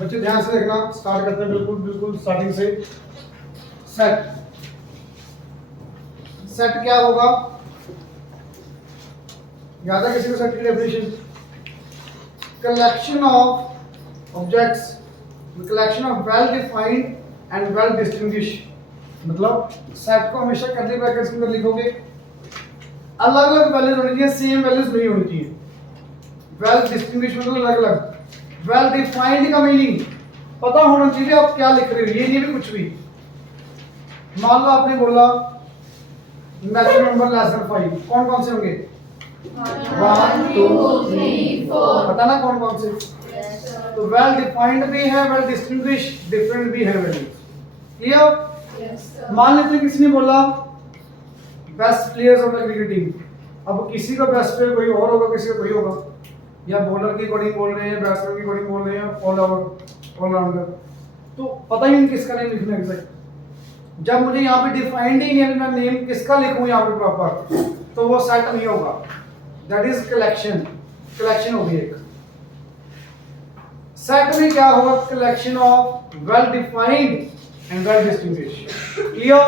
बच्चे ध्यान से देखना, स्टार्ट करते हैं बिल्कुल बिल्कुल स्टार्टिंग से। सेट, सेट क्या होगा, याद है किसी को सेट की definition? Collection of objects, collection of well defined and well distinguish. मतलब सेट को हमेशा कर्ली ब्रैकेट्स के अंदर लिखोगे, अलग अलग वैल्यूज होनी चाहिए, सेम वैल्यूज नहीं होनी चाहिए। वेल डिस्टिंग्विश मतलब अलग अलग। वेल डिफाइंड का मीनिंग पता होना चाहिए आप क्या लिख रहे हो, ये नहीं भी कुछ भी। मान लो आपने बोला नेचुरल नंबर लेस देन 5, कौन कौन से होंगे? 1 2 3 4, पता ना कौन कौन से? तो वेल डिफाइंड भी है, वेल डिस्टिंग्विश डिफरेंट भी है वैल्यू। क्लियर? मान लेते किसी ने बोला best players of the cricket team, अब किसी का बेस्ट प्लेयर कोई और होगा, किसी का कोई होगा, या बॉलर की अकॉर्डिंग बोल रहे हैं, बैट्समैन की अकॉर्डिंग बोल रहे हैं, ऑलराउंडर, तो पता ही नहीं किसका नेम लिखना है। जब मुझे यहाँ पे डिफाइंड ही नहीं है, मैं नेम किसका लिखूं यहाँ पे प्रॉपर, तो वो सेट नहीं होगा। दैट इज कलेक्शन, कलेक्शन होगी एक। सेट में क्या होगा? Collection of well defined and well distinguished. Clear?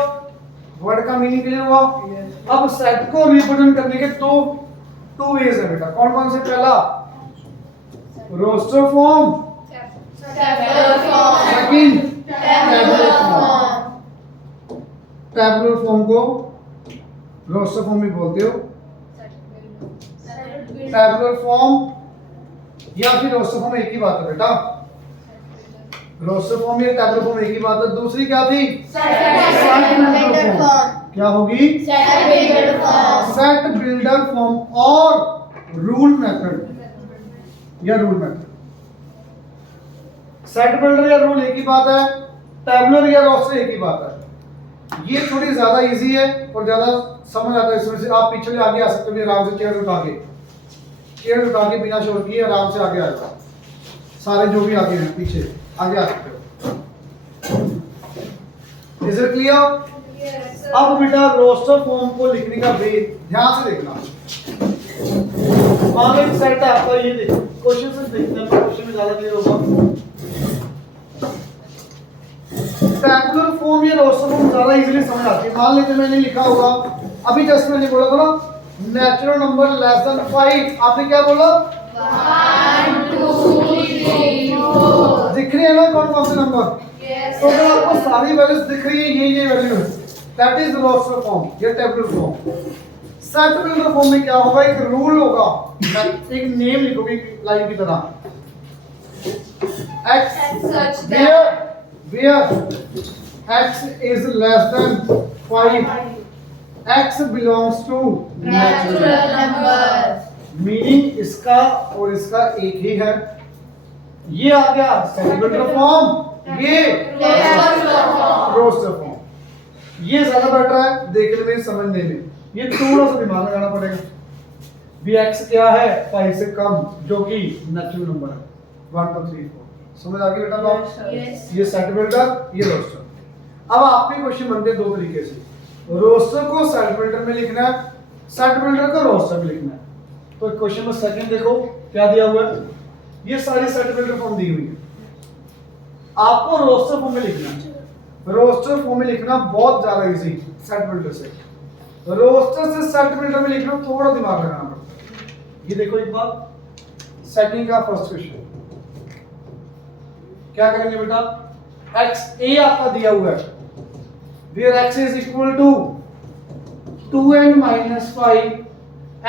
Word का मीनिंग क्लियर हुआ? अब सेट को रिप्रेजेंट करने के टू वेज है बेटा। कौन कौन से? पहला roster form, second tabular form. Tabular form को रोस्टर फॉर्म भी बोलते हो, टेबुलर फॉर्म या फिर रोस्टर फॉर्म एक ही बात है बेटा। रोस्टर फॉर्म या टेबुलर फॉर्म एक ही बात है। दूसरी क्या थी? Set builder form. क्या होगी? Set builder form. Set builder form और रूल मेथड या रूल मेथड। सेट बिल्डर या रूल एक ही बात है, टेबुलर या रोस्टर एक ही बात है। ये थोड़ी ज्यादा इजी है और ज्यादा समझ आता है, इसमें से आप पीछे भी आगे आ सकते हो, आराम से चेयर उठा के बिना शोर किए आराम से आगे आ जाओ। सारे जो भी आगे हैं पीछे आगे आ सकते हो। Is it clear? अब बेटा रोस्टर फॉर्म को लिखने का वे ध्यान से देखना। मान लो एक सेट है आपका, ये देखो क्वेश्चन से देखते हैं, क्वेश्चन में ज्यादा क्लियर होगा। टेबुलर फॉर्म या रोस्टर फॉर्म ज्यादा इजीली समझ आती है। मान लेते मैंने लिखा होगा, अभी जस्ट मैंने बोला था ना नेचुरल नंबर लेस देन 5, आपने क्या बोला? 1 2 3 4। दिख रही है ना कौन कौन से नंबर? तो अगर आपको सारी वैल्यूज दिख रही है, ये वैल्यू है, दैट इज रोस्टर फॉर्म या tabular form. Set builder form में क्या होगा? एक रूल होगा, एक नेम लिखोगे लाइन की तरह, x where x is less than 5, x belongs to natural numbers। Meaning इसका और इसका एक ही है। ये आ गया सेट बिल्डर फॉर्म, ये रोस्टर फॉर्म। ये ज्यादा बेटर है देखने में, समझने में। ये थोड़ा सा दिमाग लगाना पड़ेगा। भी x क्या है? 5 से कम, जो कि नेचुरल नंबर है। 1 2 3 4। समझ आ गई बेटा बात? ये सेट बिल्डर, ये रोस्टर। अब आपके क्वेश्चन बनते हैं दो तरीके से, रोस्टर को सेट बिल्डर में लिखना है, सेट बिल्डर को रोस्टर में लिखना है। तो क्वेश्चन में सेकंड देखो क्या दिया हुआ है, ये सारी सेट बिल्डर फॉर्म दी हुई है, आपको रोस्टर फॉर्म में लिखना है। रोस्टर फॉर्म में लिखना बहुत ज्यादा इजी सेट बिल्डर से। रोस्टर से सेट बिल्डर में लिखना थोड़ा दिमाग लगाना पड़ता है। ये देखो एक बार सेटिंग का फर्स्ट क्वेश्चन क्या करेंगे बेटा? x a आपका दिया हुआ है, where x is equal to 2n minus 5,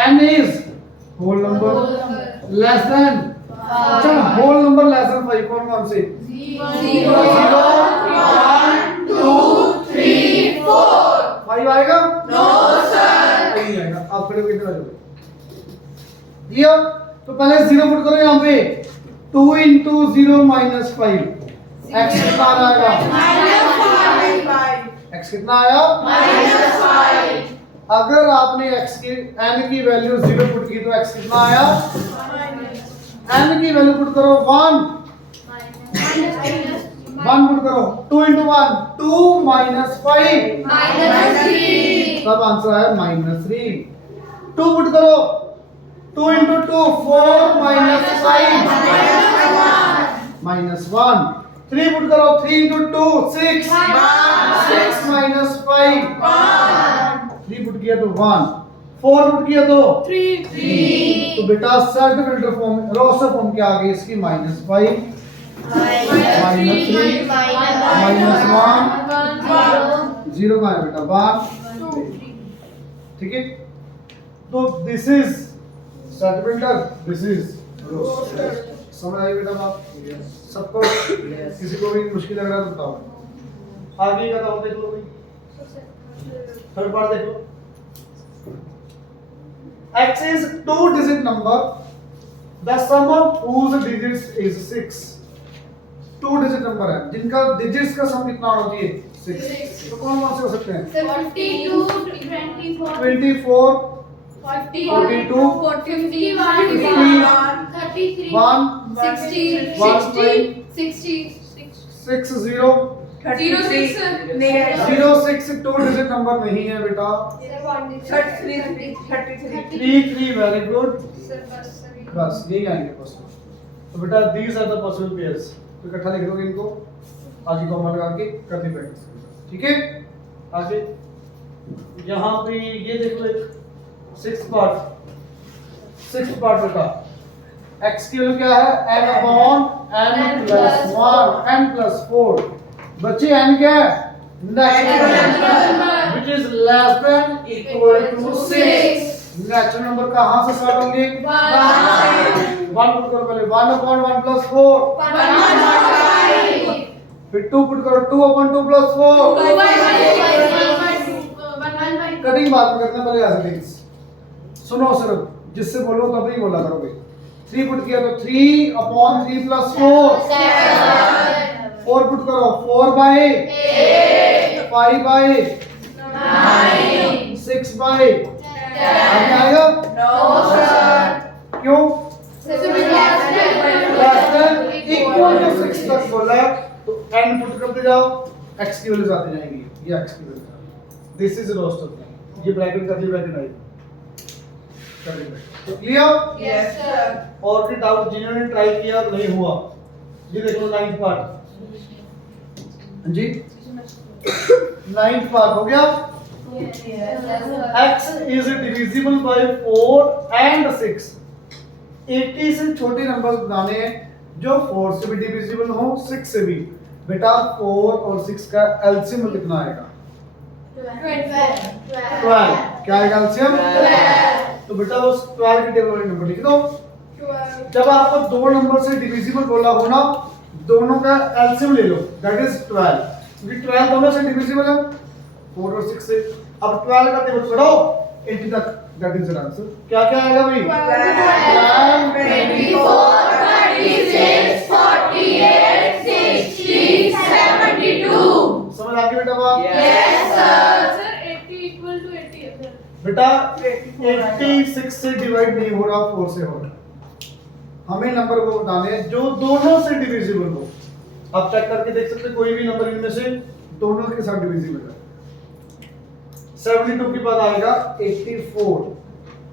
n is whole number less than, अच्छा whole number less than 5 कौन कौन से? 0 1 2 3 4। 5 आएगा? नो सर, नहीं आएगा। आप खड़े होकर इधर आ जाओ। ये तो पहले 0 पुट करो यहाँ पे, 2 into 0 minus 5, x कितना आएगा? -5। x कितना आया? -5। अगर आपने x की n की वैल्यू 0 पुट की तो x कितना आया? n की वैल्यू पुट करो 1 पुट करो, 2 into 1 2 minus 5 -3, तब आंसर है -3। 2 पुट करो, 2 into 2 4 minus 5 माइनस 1 3 पुट करो 3 into 2 6 6 minus 5 3 पुट किया तो 1 4 पुट किया तो 3 तो बेटा set filter form roster form क्या आ गई इसकी -5 -3 -1 0 का है बेटा 1 ठीक है। तो this is set filter, this is roster. समझ आई बेटा बात? सबको किसी को भी मुश्किल लग रहा है तो बताओ। आगे का बताओ, देख लो भाई थर्ड पार्ट देख लो। X is 2-digit number, the sum of whose digits is 6। 2-digit number है जिनका digits का सम कितना होती है 6। तो कौन कौन से हो सकते हैं 42 24 42 51 33 1 60 60 6 0 06 2-digit नंबर नहीं है बेटा। 33 वेरी गुड, बस यही आएंगे क्वेश्चन। तो बेटा these are the possible pairs, तो इकट्ठा लिख दोगे इनको, आगे कॉमा लगा के कर दी प्रैक्टिस, ठीक है। आगे यहाँ पे ये देख लो एक सिक्स्थ पार्ट बेटा x की वैल्यू क्या है n upon n plus 1 n plus 4 बच्चे n क्या है natural which is less than equal to 6। Natural number कहां से स्टार्ट होंगे 1 पुट करो पहले 1 अपॉन 1 प्लस 4 फिर 2 पुट करो 2 अपॉन 2 प्लस 4 कटिंग बात में करना पहले ऐसे थिंग्स सुनो सिर्फ जिससे बोलो तभी बोला करोगे। 3 पुट किया तो 3 अपॉन 3 प्लस 4 4 पुट करो 4 बाय 5 बाय 6 बाय आगे आएगा क्यों इक्वल टू 6 तक बोला तो n पुट करते जाओ x की वैल्यूज आती जाएंगी। ये x की वैल्यू दिस इज रोस्टर, ये ब्रैकेट कर ली ब्रैकेट आई कर ली तो क्लियर यस सर। और भी डाउट जिन्होंने ट्राई किया और नहीं हुआ ये देखो 9th पार्ट जी 9th पार्ट हो गया। x is divisible by 4 and 6। 80 से छोटे नंबर्स बनाने हैं जो 4 से भी डिविजिबल हो 6 से भी। बेटा 4 और 6 का एलसीएम लिखना आएगा 12। क्या आएगा एलसीएम 12। तो बेटा उस 12 के टेबल वाले नंबर लिख दो। जब आपको दो नंबर से डिविजिबल बोला हो ना दोनों का एलसीएम ले लो दैट इज 12 क्योंकि 12 दोनों से डिविजिबल है 4 और 6 से। अब 12 का टेबल पढ़ो 80 तक दैट इज आंसर। क्या क्या आएगा भाई 12 24 36 48 60 72। समझ आ गई बेटा बात? Yes sir. बेटा 86 से डिवाइड नहीं हो रहा 4 से हो रहा। हमें नंबर वो बताने हैं जो दोनों से डिविजिबल हो। आप चेक करके देख सकते हैं कोई भी नंबर इनमें से दोनों के साथ डिविजिबल है। 72 के बाद आएगा 84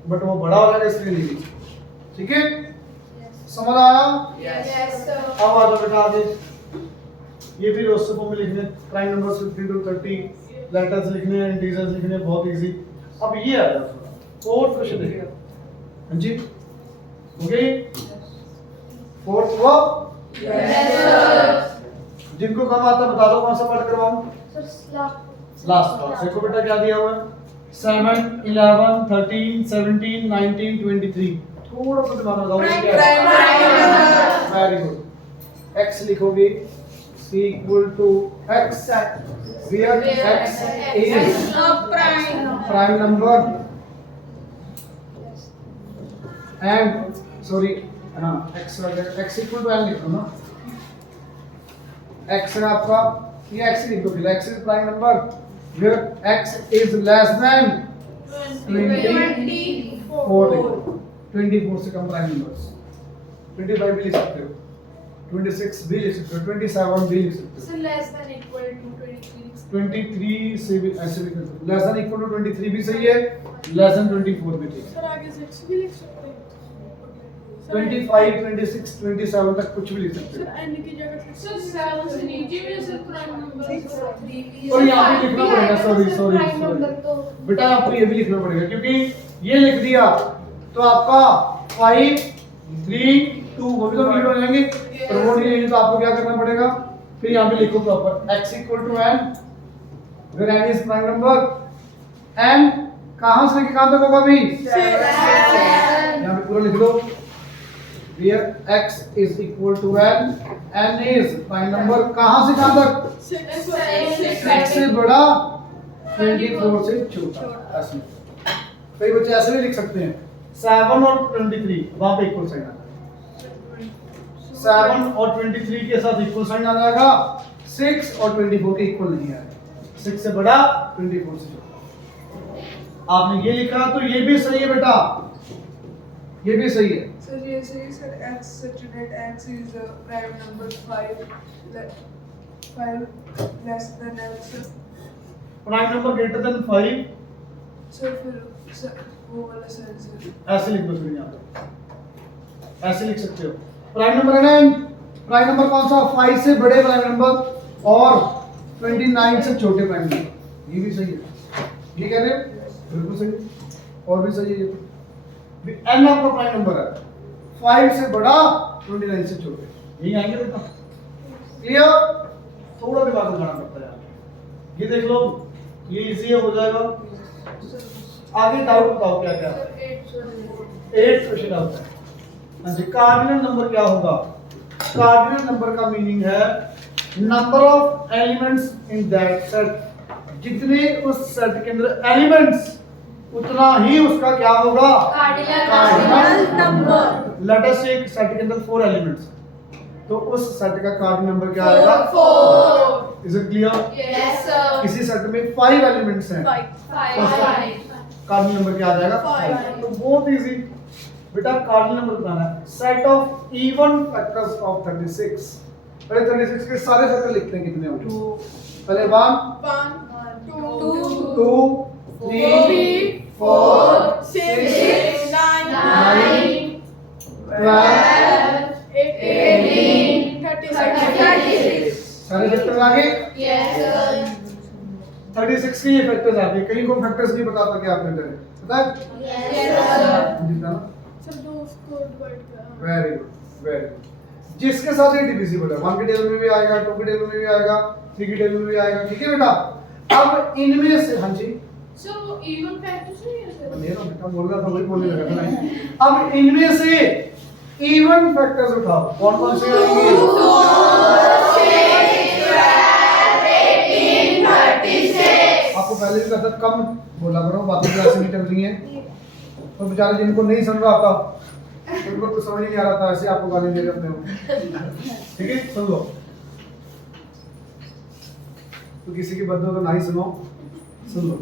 बट वो बड़ा हो जाएगा इसलिए नहीं लिखी, ठीक है समझ आया? Yes sir. अब आ जाओ बेटा आगे ये भी रोस्टर फॉर्म में लिखने प्राइम नंबर 50 to 30 लेटर्स लिखने हैं इंटीजर्स लिखने हैं बहुत इजी। अब ये आ जाओ थोड़ा फोर्थ क्वेश्चन देखिए हां जी ओके फोर्थ हुआ यस सर। जिनको कम आता बता दो कौन सा पार्ट करवाऊं लास्ट पार्ट। देखो बेटा क्या दिया हुआ है 7 11 13 17 19 23 थोड़ा सा दिमाग लगाओ वेरी गुड x लिखोगे c equal to x where x is prime number and sorry हाँ x x equal to n लिखो ना x है आपका ये x लिख दो फिर x is prime number where x is less than 24 से कम प्राइम नंबर्स 25 भी लिख सकते हो 26 भी लिख सकते हो 27 भी लिख सकते हो sir less than equal to 23 से भी ऐसे भी कर सकते हो लेस देन इक्वल टू 23 भी सही है लेस देन 24 भी ठीक है सर आगे 6 भी लिख सकते हैं 25, 26, 27 तक कुछ भी लिख सकते हो। n की जगह सर 7 से नीचे भी सर प्राइम नंबर और यहाँ पे लिखना पड़ेगा, सॉरी प्राइम नंबर तो बेटा आपको ये भी लिखना पड़ेगा, क्योंकि ये लिख दिया तो आपका 5, 3, 2 वो भी तो मीट हो जाएंगे, और वो नहीं तो आपको क्या करना पड़ेगा, फिर यहाँ पे लिखो proper x equal to n, where n is prime number, n कहाँ से लेके कहाँ तक होगा भी, यहाँ पे पूरा लिख दो, where x is equal to n, n is prime number कहाँ से कहाँ तक, 6 से बड़ा 24 से छोटा, ऐसे कई बच्चे ऐसे भी लिख सकते हैं 7 और 23 वहां पे इक्वल साइन आ जाएगा, 7 और 23 के साथ इक्वल साइन आ जाएगा, 6 और 24 के इक्वल नहीं आएगा, 6 से बड़ा 24 से छोटा। आपने ये लिखा तो ये भी सही है बेटा, ये भी सही है। सर ये सही sir x such that x is a prime number 5 less than x prime number greater than 5, sir फिर सर वो वाला सर ऐसे लिख दो, फिर यहाँ पे ऐसे लिख सकते हो, प्राइम नंबर है ना, प्राइम नंबर कौन सा, 5 से बड़े प्राइम नंबर और 29 से छोटे प्राइम नंबर, ये भी सही है, ये कह रहे हो बिल्कुल सही, और भी सही है ये, n आपका प्राइम नंबर है, 5 से बड़ा 29 से छोटे, यही आएंगे बेटा, क्लियर, थोड़ा दिमाग लगाना पड़ता है यार, ये देख लो ये इजी हो जाएगा। आगे डाउट बताओ क्या क्या, 8 क्वेश्चन आता है। हाँ जी, कार्डिनल नंबर क्या होगा, कार्डिनल नंबर का मीनिंग है number of elements in that set, जितने उस सेट के अंदर एलिमेंट्स उतना ही उसका क्या होगा, कार्डिनल नंबर। लेट अस से एक सेट के अंदर 4 एलिमेंट्स, तो उस सेट का कार्डिनल नंबर क्या आएगा, 4। Is it clear, yes sir, किसी सेट में 5 एलिमेंट्स हैं, 5 कार्डिनल नंबर क्या आ जाएगा, 5। तो बहुत इजी बेटा, कार्डिनल नंबर बताना है, set of even factors of 36, पहले 36 के सारे फैक्टर लिखते हैं कितने होंगे, पहले 1, 2, 3, 4, 6, 9, 12, 18, 36। सारे फैक्टर आ गए, यस सर, 36 के ये फैक्टर्स आ गए, कहीं को फैक्टर्स नहीं बताता क्या आपने करे, पता है, यस सर, जीता ना, सर दो उसको डिवाइड कर वेरी गुड, वेरी गुड, जिसके साथ ये डिविजिबल है, 1 के टेबल में भी आएगा, 2 के टेबल में भी आएगा, 3 के टेबल में भी आएगा, ठीक है बेटा। अब इनमें से, हाँ जी सर वो इवन फैक्टर्स नहीं है सर, मेरा बेटा बोल रहा था, वही बोलने लगा था ना। अब इनमें से इवन फैक्टर्स उठाओ, कौन कौन से आएंगे, 36। आपको पहले भी कहता कम बोला करो, बातें क्लासें नहीं चल रही हैं, और बेचारे जिनको नहीं समझ रहा था उनको तो समझ नहीं आ रहा था, ऐसे आपको गाली दे रहे अपने को, ठीक है, सुन लो, तो किसी की बात तो ना ही सुनो, सुन लो,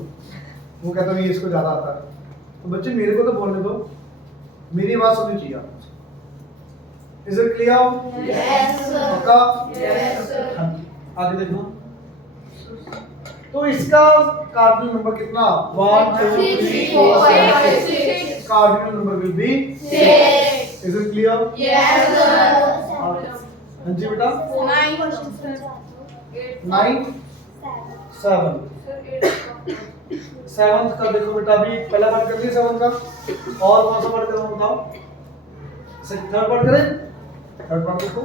वो कहता नहीं इसको ज्यादा आता है, तो बच्चे मेरे को तो बोलने दो, मेरी बात सुननी चाहिए आपको, is it clear, yes sir, पक्का, यस सर, हाँ, आगे देखो, तो इसका कार्डिनल नंबर कितना, 1, 2, 3, 4, 5, 6, cardinal number will be 6। Is it clear, yes sir, हाँ जी बेटा, 9, 7, 7 का देखो बेटा, अभी पहला पार्ट कर लिया 7 का, और कौन सा पार्ट करूं बताओ, थर्ड पार्ट करें, थर्ड पार्ट देखो,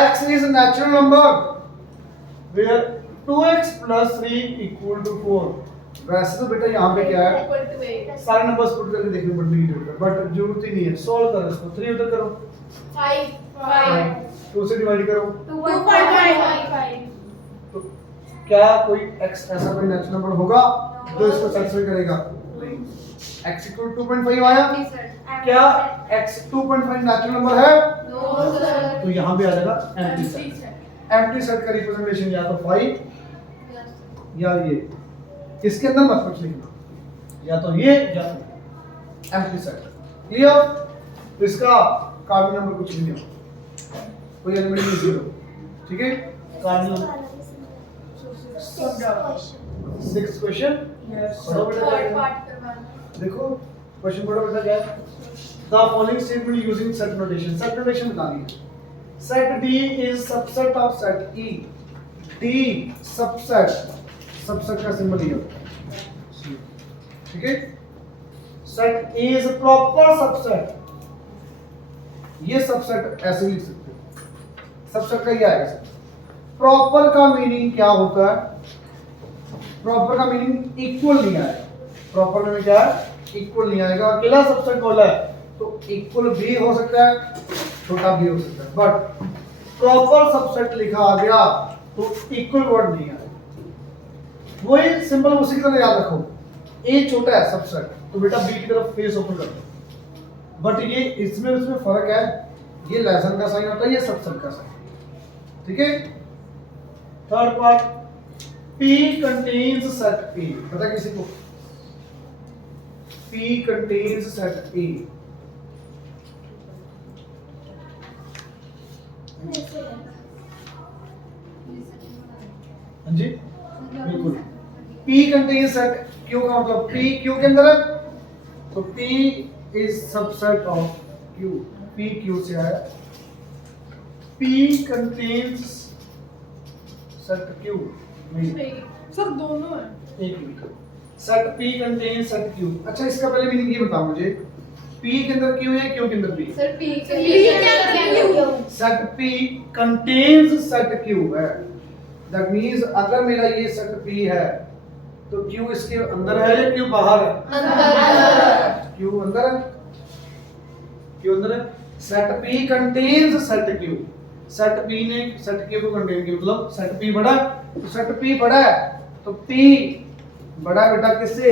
x is a natural number where 2x plus 3 equal to 4, वैसे तो बेटा यहाँ पे क्या है, इक्वल टू 8, सारे नंबर्स पुट करके देखने पड़ते हैं, बट जरूरत ही नहीं है, सॉल्व करो इसको, 3 उधर करो, 5 2 से डिवाइड करो, 2.5, तो क्या कोई x ऐसा कोई नेचुरल नंबर होगा जो इसको सेटिस्फाई करेगा, नहीं, x इक्वल 2.5 आया, क्या x 2.5 नेचुरल नंबर है, नो सर, तो यहाँ पे आ जाएगा एम्प्टी सेट, एम्प्टी सेट का रिप्रेजेंटेशन या तो 5 या ये, इसके अंदर मत कुछ लिखना, या तो ये या तो एम्प्टी सेट, क्लियर, तो इसका कार्डिनल नंबर कुछ भी नहीं होगा, कोई एलिमेंट नहीं, जीरो, ठीक है, कार्डिनल 6 क्वेश्चन, यस पढ़ो बेटा थर्ड जाके। पार्ट करवाना, देखो क्वेश्चन बोर्ड में क्या है? The following statement using set notation. Set notation बतानी है। Set D is subset of set E। D subset, subset का सिंबल ये होता है, ठीक है। Set A is proper subset. ये सबसेट ऐसे लिख सकते हो, सबसेट का ये आएगा। प्रॉपर का मीनिंग क्या होता है? प्रॉपर का मीनिंग इक्वल नहीं आएगा। प्रॉपर में क्या है? इक्वल नहीं आएगा। अकेला सबसेट बोला है तो इक्वल भी हो सकता है, छोटा भी हो सकता है, बट प्रॉपर सबसेट लिखा आ गया तो इक्वल वर्ड नहीं आएगा। वही सिंपल उसी की तरह याद रखो। ए छोटा है सबसेट तो बेटा बी की तरफ फेस ओपन कर दो, बट ये इसमें उसमें फर्क है। ये लेसन का साइन होता है, ये सबसेट का साइन, ठीक है। Third part, P contains set P। पता है किसी को? P contains set A। हाँ जी बिल्कुल। P कंटेन्स सेट Q का मतलब P Q के अंदर है तो P is subset of Q। P Q से आया। P कंटेन्स सेट Q नहीं, सर दोनों है। एक minute. Set P contains set Q। अच्छा इसका पहले मीनिंग ये बताओ मुझे, P के अंदर Q है, Q के अंदर P। सर पी के set P contains set Q है। दैट मींस अगर मेरा ये सेट P है तो Q इसके अंदर है या Q बाहर है? अंदर। Q अंदर है, Q अंदर है। Set P contains set Q। Set P ने सेट Q को कंटेन किया, मतलब सेट P बड़ा है तो सेट P बड़ा है तो P बड़ा है बेटा किससे?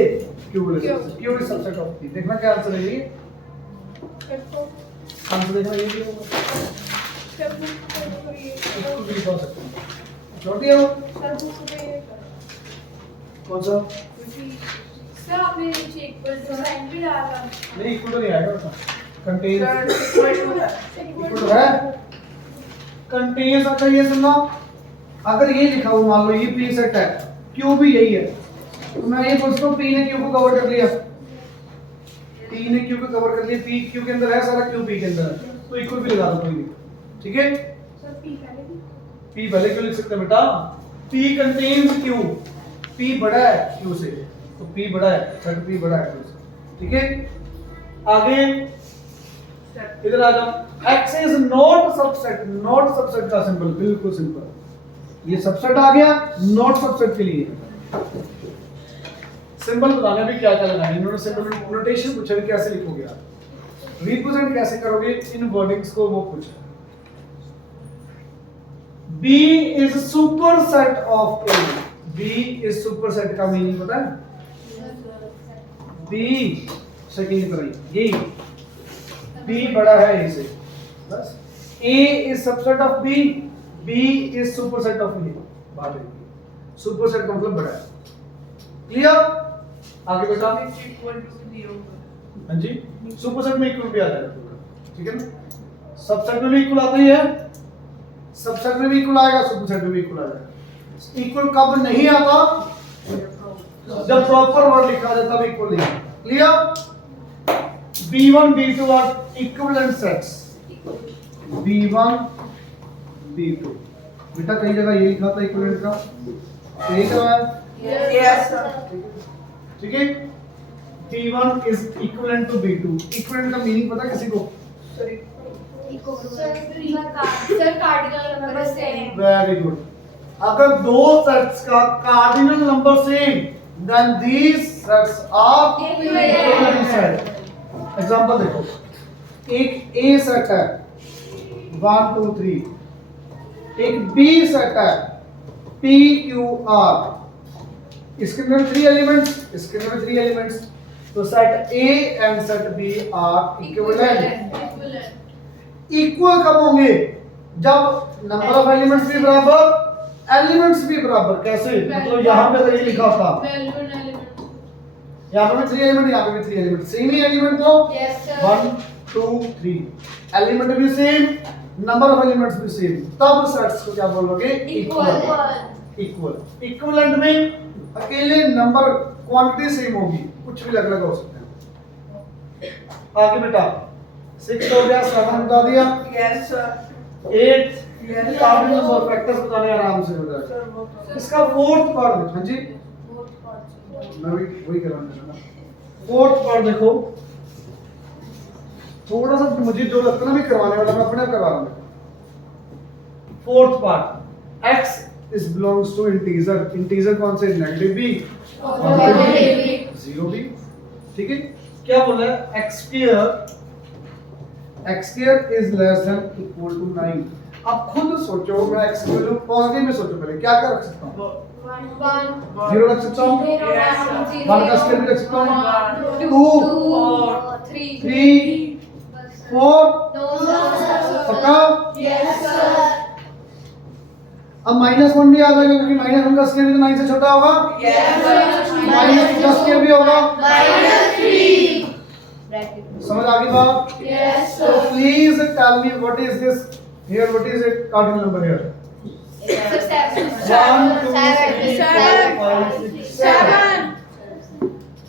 Q से। Q is subset of P। देखना क्या आंसर है ये? आंसर देखना ये भी होगा। इसको भी लिखा सकते हैं। छोड़ दिया वो? कौन सा? सर आपने नीचे इक्वल टू साइन भी डाला। नहीं इक्वल तो नहीं आएगा बेटा। कंटेन इक्वल टू है। कंटेन्स। अच्छा ये सुनना, अगर ये लिखा हुआ मान लो ये P सेट है, Q भी यही है, तो मैं ये पूछता हूँ P ने Q को कवर कर लिया, P ने Q को कवर कर लिया, P Q के अंदर है सारा, Q P के अंदर है, तो इक्वल भी लगा दो कोई नहीं, ठीक है। सर पी पहले भी P पहले क्यों लिख सकते हैं बेटा? P contains Q। P बड़ा है Q से तो P बड़ा है, सेट P बड़ा है Q से, ठीक है। आगे इधर आ जाओ। X is not subset. Not subset का सिंबल बिल्कुल सिंपल, ये सबसेट आ गया नॉट सबसेट के लिए। सिंबल बताने भी क्या क्या लगाना है, इन्होंने सिंबल नोटेशन पूछा भी कैसे लिखोगे आप, रिप्रेजेंट कैसे करोगे इन वर्डिंग्स को वो पूछा। B is superset of A। B is superset का मीनिंग पता है? B सेकंड पर यही B बड़ा है A से, बस। A is subset of B, B is superset of A। बात है, सुपरसेट का मतलब बड़ा है। क्लियर? आगे बेटा। Equal to 0। हाँ जी, सुपरसेट में इक्वल भी आ जाएगा पूरा, ठीक है ना। सबसेट में भी इक्वल आता ही है, सबसेट में भी इक्वल आएगा, सुपरसेट में भी इक्वल आ जाएगा। इक्वल कब नहीं आता? जब प्रॉपर वर्ड लिखा जाता है तब इक्वल नहीं आता। Clear? B1 B2 are equivalent sets. B1 B2 बेटा कई जगह ये लिखा था इक्विवेलेंट का, यही तो है। यस ठीक है। B1 is equivalent to B2। Equivalent का मीनिंग पता है किसी को? Sorry sir cardinal number same. Very good. अगर दो सेट्स का cardinal number same then these sets are equivalent set. Example देखो, एक A सेट है 1 2 3, एक B सेट है P Q R, इसके अंदर 3 एलिमेंट्स, इसके अंदर 3 एलिमेंट्स, तो set A and set B are equivalent. Equal कब होंगे? जब नंबर ऑफ एलिमेंट्स भी बराबर, एलिमेंट्स भी बराबर। कैसे? मतलब यहाँ पे अगर ये लिखा होता, यहाँ पे भी 3 एलिमेंट, यहाँ पे भी 3 एलिमेंट, सेम ही एलिमेंट तो 1 2 3, एलिमेंट भी सेम, नंबर ऑफ एलिमेंट्स भी सेम, तब सेट्स को क्या बोलोगे? इक्वल। इक्वल। इक्विवेलेंट में अकेले नंबर क्वांटिटी सेम होगी, कुछ भी अलग अलग हो सकते हैं। आगे बेटा 6 हो गया, 7 बता दिया, Yes, sir. 8 Yes. Cardinal number factors बताने आराम से हो जाएगा। Sir, वो तो- इसका फोर्थ पार्ट, हाँ जी मैं भी वही कराना ना। फोर्थ पार्ट देखो, थोड़ा सा मुझे जो लगता है ना मैं करवाने वाला, मैं अपने आप करवा रहा हूँ। Fourth part, x is belongs to integer, integer कौन से, नेगेटिव भी, जीरो भी, ठीक है। क्या बोला है, x square is less than equal to 9। अब खुद सोचो, मैं x की वैल्यू पॉजिटिव में सोचो, पहले क्या कर सकता हूँ, जीरो रख सकता हूँ, 1 का स्क्वायर भी रख सकता हूँ, 2 3 4 पक्का। अब -1 भी आ जाएगा क्योंकि -1 का स्क्वायर भी तो 9 से छोटा होगा, -2 का स्क्वायर भी होगा, समझ आ गई बात। So please tell me what is this here, what is it cardinal number here, 1 2 3 4 5 6 7।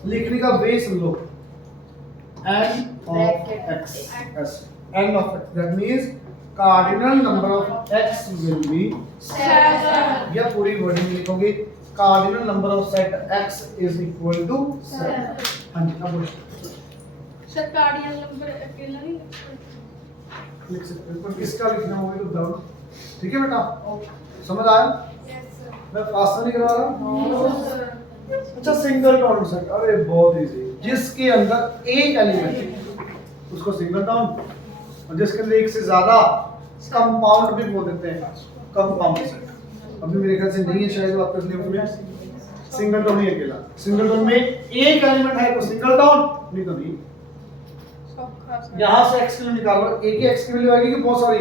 लिखने का वे सुन लो, n of x, yes, n of x, that means cardinal number of x will be 7। या पूरी वर्डिंग लिखोगे, cardinal number of set x is equal to 7। हाँ जी, अब बोलो। Sir कार्डियल number अकेला नहीं लिख सकते हो, पर किसका लिखना होगा तो बताओ, ठीक है बेटा, समझ आया, मैं फास्ट तो नहीं करवा रहा। अच्छा सिंगल टोन सेट, अरे बहुत इजी, जिसके अंदर एक एलिमेंट उसको सिंगल टोन, और जिसके अंदर एक से ज्यादा कंपाउंड भी बोल देते हैं कंपाउंड सेट। अभी मेरे ख्याल से नहीं है शायद आपके लिए, उसमें सिंगल टोन ही अकेला, सिंगल टोन में एक एलिमेंट है तो सिंगल टोन, नहीं तो नहीं। यहाँ से x की वैल्यू निकालो, एक ही x की वैल्यू आएगी कि बहुत सारी,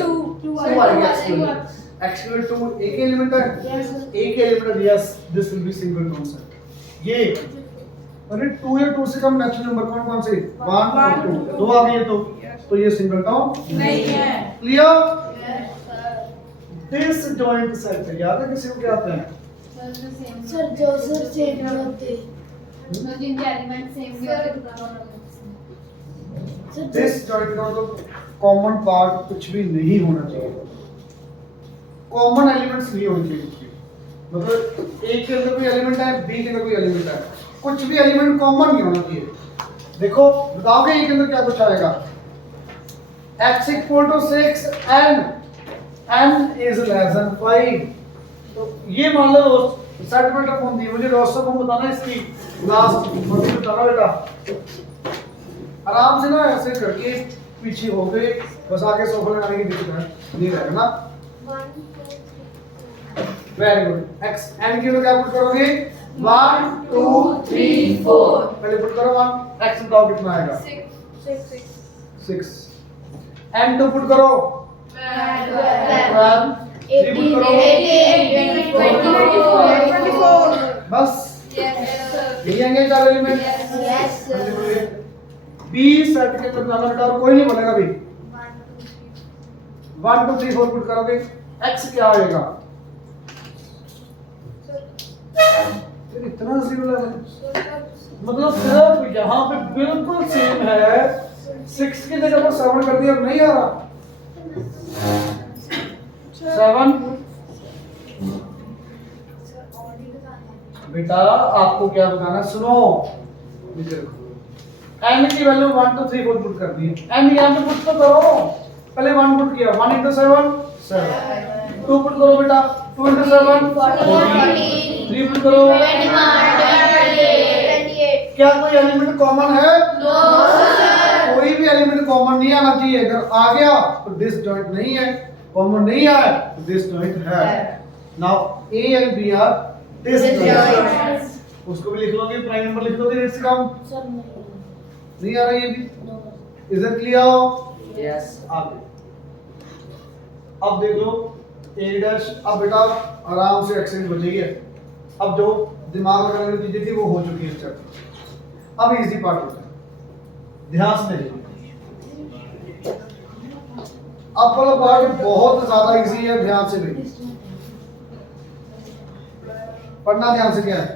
टू आएगी x की वैल्यू, x की वैल्यू 2, एक ही एलिमेंट है, एक ही एलिमेंट है, yes this will be single tone set. ये अरे 2 या 2 से कम नेचुरल नंबर कौन कौन से, 1 और 2, दो आ गए तो ये सिंगल टोन नहीं है। क्लियर। दिस जॉइंट सेट याद है किसी को क्या आते हैं, सर जो सर सेम होते जिनके एलिमेंट सेम भी होते दिस जॉइंट का मतलब कॉमन पार्ट कुछ भी नहीं होना चाहिए, कॉमन एलिमेंट्स नहीं होने चाहिए कुछ भी, मतलब एक के अंदर कोई एलिमेंट है, बी के अंदर कोई एलिमेंट है, कुछ भी एलिमेंट कॉमन नहीं होना चाहिए। देखो बताओगे ये के अंदर क्या कुछ आएगा, x equal to 6 n is less than 5। तो ये मान लो सेट बेटा कौन दी, मुझे रोस्टर को बताना इसकी लास्ट मुझे बताना बेटा, आराम से ना ऐसे करके पीछे हो गए, बस आगे सोफा लगाने की दिक्कत है नहीं रहेगा ना। Very good. x n की वैल्यू क्या पुट करोगे, 1 2 3 4, पहले पुट करो 1, x बताओ कितना आएगा, 6, n 2 पुट करो 12, 3 पुट करो 24, बस यही आएंगे चार एलिमेंट। बी सेट के अंदर जाना बेटा, और कोई नहीं बोलेगा भी, 1 2 3 4 पुट करोगे, x क्या आएगा, फिर इतना जीरो मतलब सिर्फ यहाँ पे बिल्कुल सेम है, 6 की जगह पर 7 कर दिया, नहीं आ रहा 7। बेटा आपको क्या बताना, सुनो n की वैल्यू 1 2 3 4 पुट कर दी, n यहाँ पे पुट तो करो, पहले 1 पुट किया, 1 into 7 7, 2 पुट करो बेटा, 2 into 7 14, 3 पुट करो 28। क्या कोई एलिमेंट कॉमन है, नो सर, कोई भी एलिमेंट कॉमन नहीं आना चाहिए, अगर आ गया तो दिस जॉइंट नहीं है, कॉमन नहीं आया तो दिस जॉइंट है। Now a and b are disjoint, उसको भी लिख लोगे, प्राइम नंबर लिख दोगे, इससे कम सर नहीं आ रहा ये भी, इज इट क्लियर, यस। आगे अब देख लो a डैश, अब बेटा आराम से एक्सेंट बचेगी, अब जो दिमाग लगाने वाली चीजें थी वो हो चुकी है चैप्टर, अब इजी पार्ट होता है, ध्यान से देखिए, अब वाला पार्ट बहुत ज्यादा इजी है, ध्यान से देखिए, पढ़ना ध्यान से, क्या है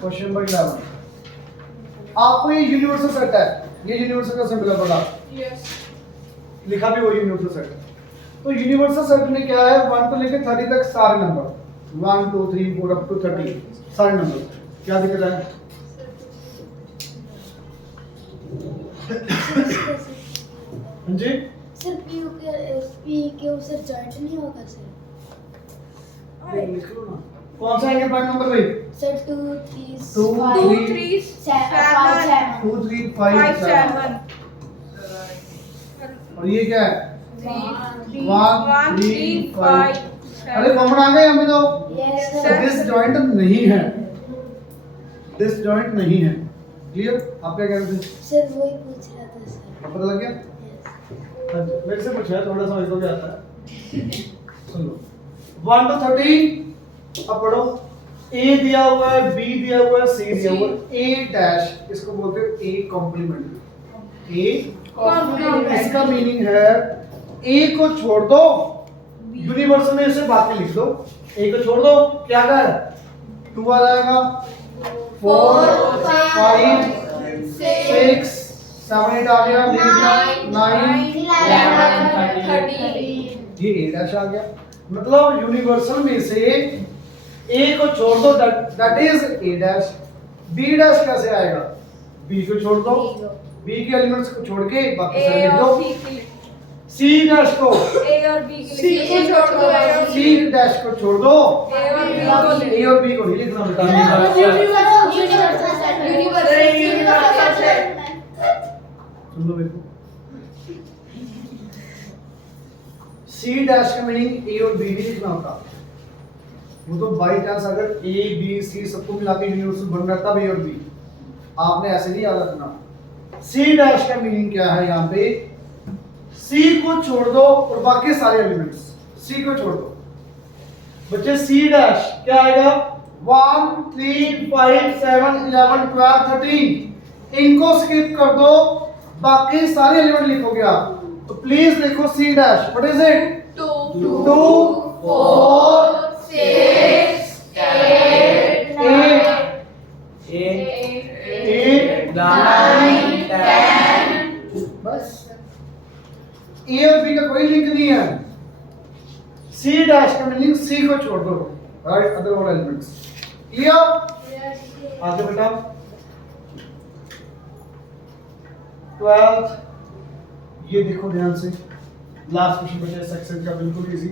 क्वेश्चन नंबर 11, आपको ये यूनिवर्सल सेट है, ये यूनिवर्सल का सिंबल है बड़ा, यस लिखा भी वो यूनिवर्सल सेट है। तो यूनिवर्सल सेट में क्या है, 1 से लेकर 30 तक सारे नंबर, 1 2 3 4 अप टू 30 सारे नंबर। क्या दिक्कत है? हाँ जी sir P Q sir joint नहीं होगा सर? लिख लो ना, कौन सा आएगा प्राइम नंबर भाई? सर 2 3 2 2 3 3 5 7 2 3 5 7 और ये क्या है? 1 3 5। अरे कॉमन आ गए हमें तो। Yes Sir. Sir. This joint नहीं है, दिस जॉइंट नहीं है। क्लियर? आप क्या कह रहे थे? सर वही पूछ रहा था सर। पता लग गया? यस। हाँ जी, मेरे से पूछा है, थोड़ा समझ तो भी आता है। सुन लो, 1 to 30 अब पढ़ो। ए दिया हुआ है, बी दिया हुआ है, सी दिया हुआ है, ए डैश, इसको बोलते हैं ए कॉम्प्लीमेंट। A Complement. इसका मीनिंग है ए को छोड़ दो, यूनिवर्सल में इसे बाकी लिख दो। ए को छोड़ दो, क्या का है? 2 आ जाएगा, 4 5 6 7 8 आ गया, 9 11 13 ये ए डैश आ गया। मतलब यूनिवर्सल में से ए को छोड़ दो, that is A dash. B dash कैसे आएगा? बी को छोड़ दो, बी के एलिमेंट्स को छोड़ के बाकी A सारे लिख और दो। B के लिए सी डैश को, A और B के लिए C को छोड़ दो A और B सी डैश को छोड़ दो, A और B को ले ए और बी को नहीं लिखना बेटा। सुन लो देखो, सी डैश का मीनिंग ए और बी नहीं लिखना होता। वो तो बाई चांस अगर ए बी सी सबको मिला के यूनिवर्सल बन रहा तब ए और बी, आपने ऐसे नहीं याद रखना। सी डैश का मीनिंग क्या है? यहाँ पे सी को छोड़ दो और बाकी सारे एलिमेंट्स, सी को छोड़ दो बच्चे। सी डैश क्या आएगा? 1 3 5 7 11 12 13, इनको स्किप कर दो, बाकी सारे एलिमेंट लिखोगे आप। तो प्लीज लिखो C dash. What is it? 2 2 4 6 8 8 9 10। बस ए और बी का कोई लिंक नहीं है। सी डैश का मीनिंग सी को छोड़ दो, right, other all elements. Clear? आगे बेटा 12th, ये देखो ध्यान से, लास्ट क्वेश्चन बचा सेक्शन का, बिल्कुल इजी।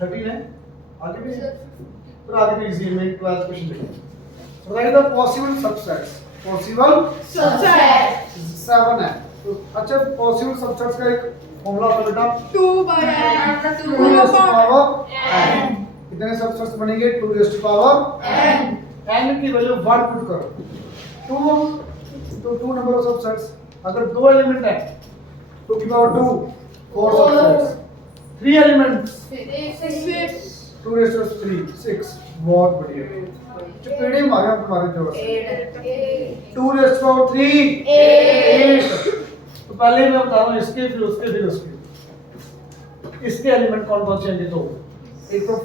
13 है, आगे भी है, पर आगे भी इजी है। मैं 12th क्वेश्चन देखो। Right the possible subsets. Possible subset 7 है। तो अच्छा, पॉसिबल सबसेट्स का एक फॉर्मूला होता है बेटा, 2 by n 2 raised to power n। कितने सबसेट्स बनेंगे? 2 raised to power n n की वैल्यू 1 पुट करो, 2 नंबर ऑफ सबसेट्स। अगर 2 एलिमेंट है 2 की power 2 4 subsets, 3 elements 2 raised to 3 6। बहुत बढ़िया, चपेड़े मारे तुम्हारे जोर से। 2 raised to power 3 8। तो पहले मैं बता रहा हूँ इसके, फिर उसके, फिर उसके। इसके एलिमेंट कौन कौन से हैं? तो एक तो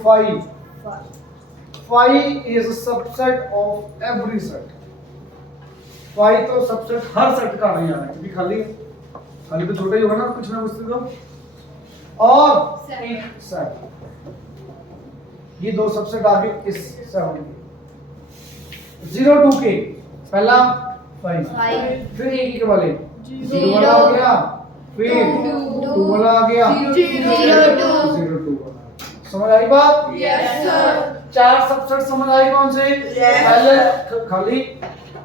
5 is subset of every set. 5 तो सबसेट हर सेट का नहीं आना, क्योंकि खाली खाली तो छोटा ही होगा ना, कुछ ना कुछ तो। और एक सेट, ये 2 सबसेट आ गए इस 7 के। 0 2 के पहला 5, फिर एक के वाले 0 वाला हो गया, फिर 2 वाला आ गया, 0 2 वाला। समझ आई बात? यस सर 4 सबसेट समझ आई कौन से? पहले खाली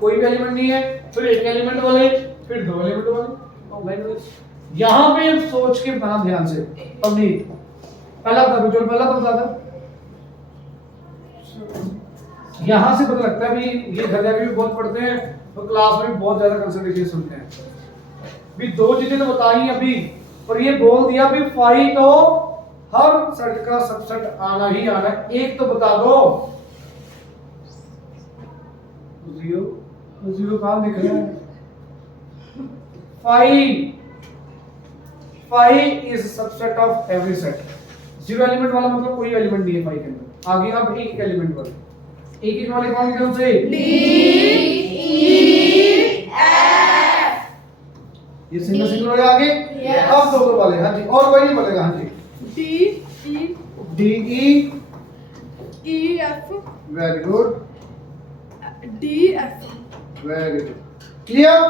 कोई भी एलिमेंट नहीं है, फिर एक एलिमेंट वाले, फिर 2 एलिमेंट वाले। यहाँ पे सोच के बना ध्यान से। पब्लिक पहला बता दो, पहला तो बता दो। यहाँ से पता लगता है भी ये घर जाके भी बहुत पढ़ते हैं और क्लास में भी बहुत ज्यादा कंसंट्रेशन सुनते हैं। भी 2 चीजें तो बताई अभी, पर ये बोल दिया भी 5 तो हर सेट का सबसेट आना ही आना है। एक तो बता दो। 0 कहाँ दिख रहा है? 5 is subset of every set. 0 element वाला मतलब कोई एलिमेंट नहीं है 5 के अंदर। आगे अब एक एलिमेंट वाले एक वाले कौन से D E F ये सिंगल हो गया आगे। Yes. अब दो वाले, हाँ जी, और कोई नहीं बोलेगा, हाँ जी। D E E F very good, D F very good, clear.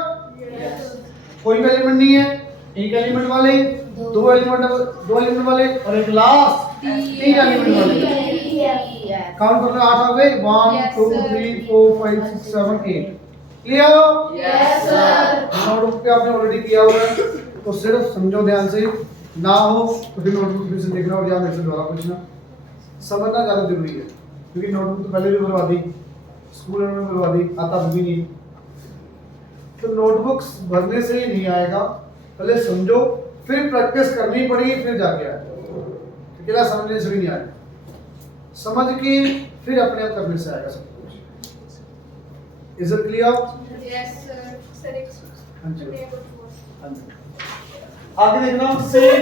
कोई भी एलिमेंट नहीं है, एक एलिमेंट वाले, दो एलिमेंट वाले और एक लास्ट तीन एलिमेंट वाले। काउंट करना 8 आ गए, 1 2 3 4 5 6 7 8। क्लियर? Yes sir नोटबुक पे आपने ऑलरेडी किया हुआ है, तो सिर्फ समझो ध्यान से, ना हो तो फिर नोटबुक फिर से देखना और या मेरे से दोबारा पूछना। समझना ज़्यादा जरूरी है, क्योंकि नोटबुक तो पहले भी बर्बादी, स्कूल में बर्बादी, आता भी नहीं। तो नोटबुक्स भरने से ही नहीं आएगा, पहले समझो, फिर प्रैक्टिस करनी पड़ेगी, फिर जाके आएगा। अकेला समझने से भी नहीं आएगा, समझ के फिर अपने आप करने से आएगा सब कुछ। Is it clear? Yes sir हाँ जी, हाँ जी। आगे देखना, same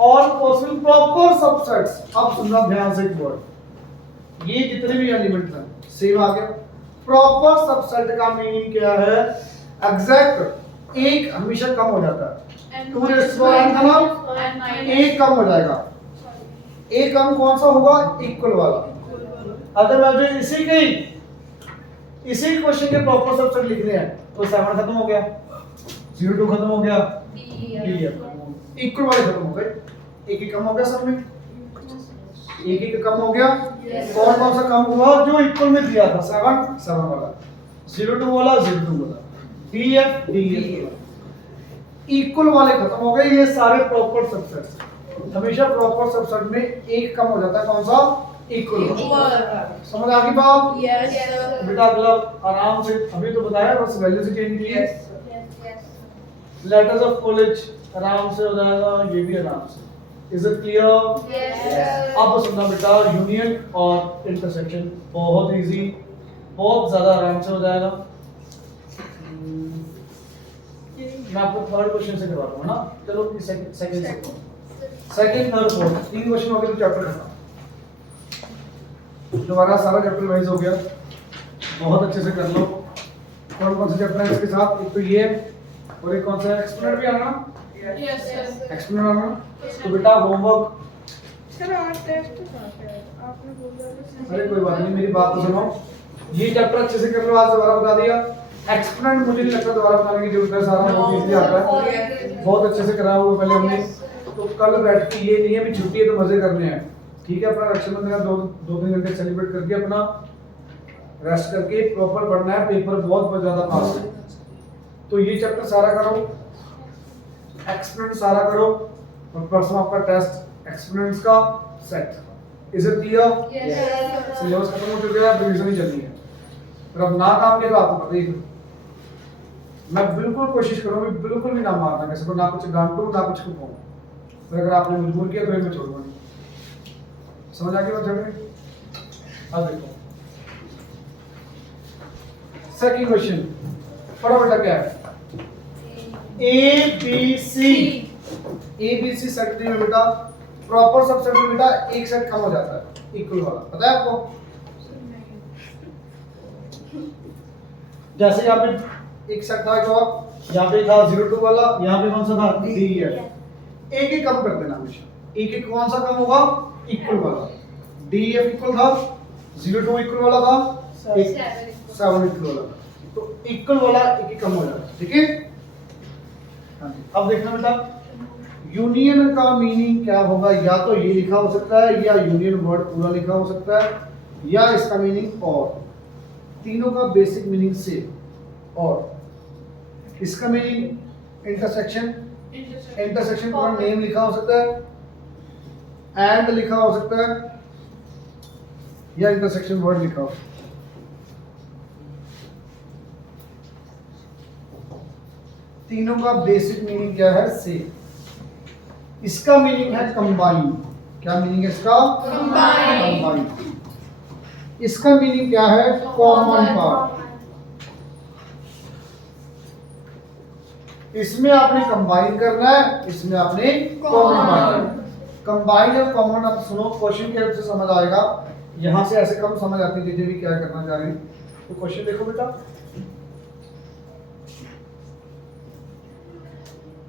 all possible proper subsets. अब सुनना ध्यान से एक वर्ड, ये जितने भी एलिमेंट हैं सेम आ गया। प्रॉपर सबसेट का मीनिंग क्या है? एग्जैक्ट, एक हमेशा कम हो जाता है, 2 raised to n था ना, एक कम हो जाएगा। एक कम कौन सा होगा? इक्वल वाला। अगर मुझे इसी क्वेश्चन के प्रॉपर सबसेट लिखने हैं तो 7 खत्म हो गया, 0 2 खत्म हो गया, इक्वल वाले खत्म हो गए, एक ही कम हो गया सब में, एक ही कम हो गया। कौन कौन सा कम हुआ? जो इक्वल में दिया था, 7 7 वाला, 0 2 वाला, 0 2 वाला, DF DF, इक्वल वाले खत्म हो गए। ये सारे प्रॉपर सबसेट्स, हमेशा प्रॉपर सबसेट में एक कम हो जाता है, कौन सा? इक्वल। समझ आ गई बात? Yes बेटा अगला आराम से, अभी तो बताया, बस वैल्यू से चेंज की है। लेटर्स ऑफ कॉलेज आराम से हो जाएगा, ये भी आराम से। Is it clear? Yes अब सुनना बेटा, यूनियन और इंटरसेक्शन बहुत इजी, बहुत ज्यादा आराम से हो जाएगा। मैं आपको थर्ड क्वेश्चन से करवा दूंगा ना, चलो सेकंड थर्ड फोर्थ 3 क्वेश्चन हो गए तो चैप्टर खत्म। दोबारा सारा चैप्टर रिवाइज हो गया, बहुत अच्छे से कर लो। कौन कौन से चैप्टर है इसके साथ? एक तो ये और एक कौन सा है? एक्सप्लेनर भी आना, Yes sir एक्सप्लेनर आना। तो बेटा होमवर्क, सर आज टेस्ट था क्या? आपने बोला अरे कोई बात नहीं, मेरी बात तो सुनो। ये चैप्टर अच्छे से कर लो, आज दोबारा बता दिया। एक्सप्लेनर मुझे नहीं लगता दोबारा बताने की जरूरत है, सारा बहुत इजीली आता है, बहुत अच्छे से करा हुआ पहले हमने। तो कल बैठ के, ये नहीं है भी छुट्टी है तो मजे करने हैं, ठीक है? अपना रक्षाबंधन का 2-3 घंटे सेलिब्रेट करके अपना रेस्ट करके प्रॉपर पढ़ना है, पेपर बहुत ज्यादा पास है। तो ये चैप्टर सारा करो, एक्सपेरिमेंट सारा करो, और परसों आपका टेस्ट एक्सपेरिमेंट्स का set. Is it clear? Yes sir syllabus खत्म हो चुका है, रिवीजन ही चलनी है। पर अब ना काम किया तो आपको पता ही है। मैं बिल्कुल कोशिश करूंगा, बिल्कुल भी ना मारना किसी को, ना कुछ डांटूं ना कुछ कहूं, पर अगर आपने मजबूर किया तो मैं छोड़ूंगा नहीं। समझ आ गई बात? झगड़े अब देखो सेकंड क्वेश्चन, पढ़ो बेटा क्या है? ए बी सी सेट में बेटा, प्रॉपर सबसेट में बेटा एक सेट कम हो जाता है, इक्वल वाला, पता है आपको? जैसे यहाँ पे एक सेट था, जो यहाँ पे था 0 2 वाला, यहाँ पे कौन सा था? D F. एक ही कम कर देना हमेशा, एक एक कौन सा कम होगा? इक्वल वाला। डी एफ इक्वल था, 0 2 इक्वल वाला था, 7 इक्वल वाला था, तो इक्वल वाला एक ही कम हो जाता है, ठीक है? हाँ जी। अब देखना बेटा, यूनियन का मीनिंग क्या होगा? या तो ये लिखा हो सकता है, या यूनियन वर्ड पूरा लिखा हो सकता है, या इसका मीनिंग और, तीनों का बेसिक मीनिंग से। और इसका मीनिंग इंटरसेक्शन, इंटरसेक्शन पूरा नेम लिखा हो सकता है, एंड लिखा हो सकता है, या इंटरसेक्शन वर्ड लिखा हो। तीनों का बेसिक मीनिंग क्या है? से। इसका मीनिंग है कंबाइन। क्या मीनिंग है इसका? कंबाइन। इसका मीनिंग क्या है? Common part. इसमें आपने कंबाइन करना है, इसमें आपने कॉमन पार्ट। कंबाइन और कॉमन, आप सुनो क्वेश्चन के रूप से समझ आएगा। यहाँ से ऐसे कम समझ आती है भी क्या करना चाह रहे हैं। तो क्वेश्चन देखो बेटा,